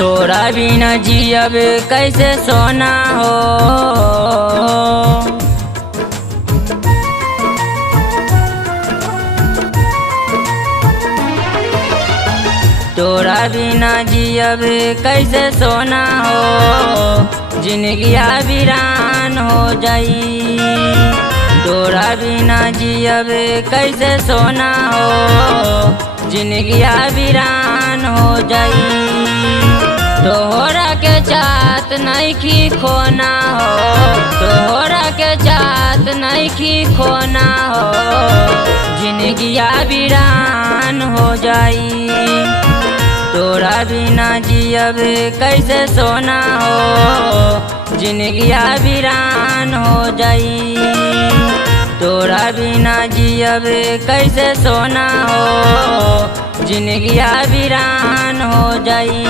तोरा बिना जियब कैसे सोना हो। तोरा बिना जियब कैसे सोना हो, जिंदगिया वीरान हो जाई। तोरा बिना जियब कैसे सोना हो, जिंदगिया वीरान हो जाई। तोहरा के चाहत नइखी खोना हो, तोहरा के चाहत नइखी खोना हो, जिंदगिया वीरान हो जाई। तोरा बिना जियब कैसे सोना हो, जिंदगिया वीरान हो जाई। तोरा बिना जियब कैसे सोना हो, जिंदगिया वीरान हो जाई।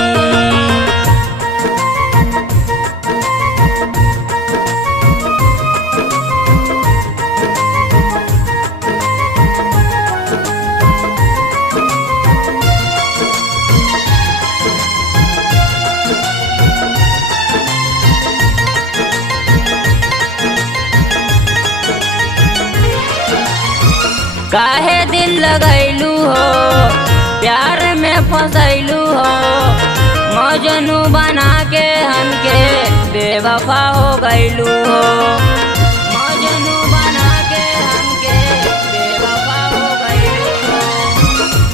काहे दिल लगैलू हो, प्यार में फंसैलू हो, मजनू बना के हमके बेवफा हो गैलू हो। मजनू बना के हमके बेवफा हो गैलू हो।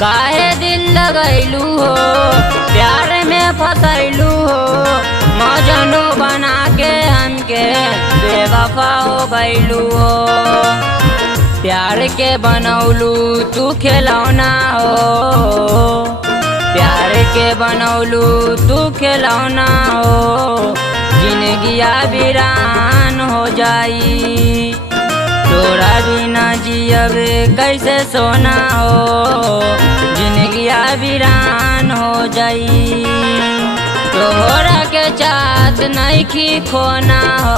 काहे दिल लगैलू हो, प्यार में फंसैलू हो, मजनू बना के हमके बेवफा हो गैलू हो। प्यार के बनौलू तू खिलौना हो, प्यार के बनौलू तू खिलौना हो, जिंदगिया वीरान हो जाई। तोरा बिना जियब कैसे सोना हो, जिंदगिया वीरान हो जाई। तोहरा के चाहत नइखी खोना हो,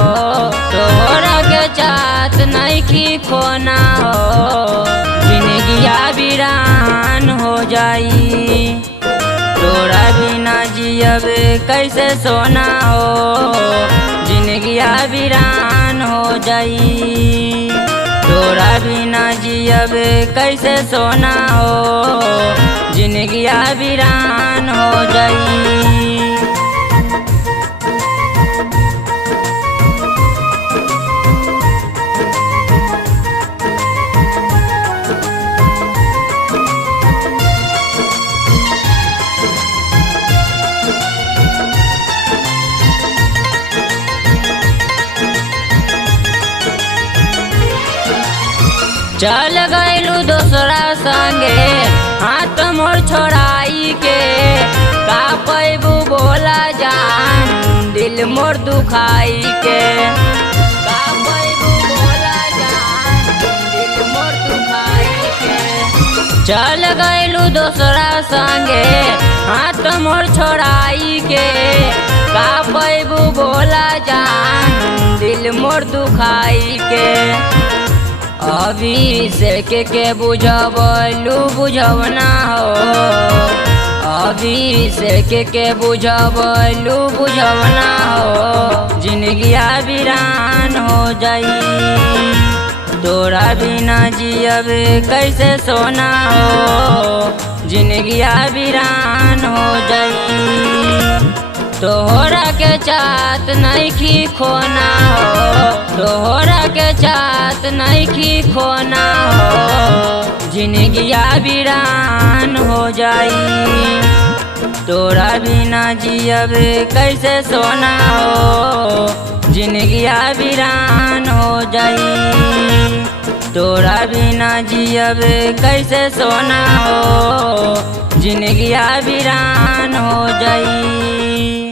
तोहरा के चाहत नइखी खोना हो, जिंदगिया वीरान हो जाई। तोरा बिना जियब कैसे सोना हो, जिंदगिया वीरान हो जाई। तोरा बिना जियब कैसे सोना हो, जिंदगिया वीरान हो जाई। चल गइलू दोसरा संगे हाथ मोर छोड़ाई के, का पैबू बोला जान दिल मोर दुखाई के। का पैबू बोला जान दिल मोर दुखाई के। चल गइलू दोसरा संगे हाथ मोर छोड़ाई के, का पैबू बोला जान दिल मोर दुखाई के। अभिषेक के बुझबलू बुझवना हो, अभिषेक के बुझबलू बुझवना हो, जिंदगिया वीरान हो जाई। तोरा बिना जियब कैसे सोना हो, जिंदगिया वीरान हो जाई। तोहरा के चाहत नइखी खोना हो, तोहरा के चाहत नइखी खोना हो, जिंदगिया वीरान हो जाई। तोरा बिना जियब कैसे सोना हो, जिंदगिया वीरान हो जाई। तोरा बिना जियब कैसे सोना हो, जिंदगिया वीरान हो जाई।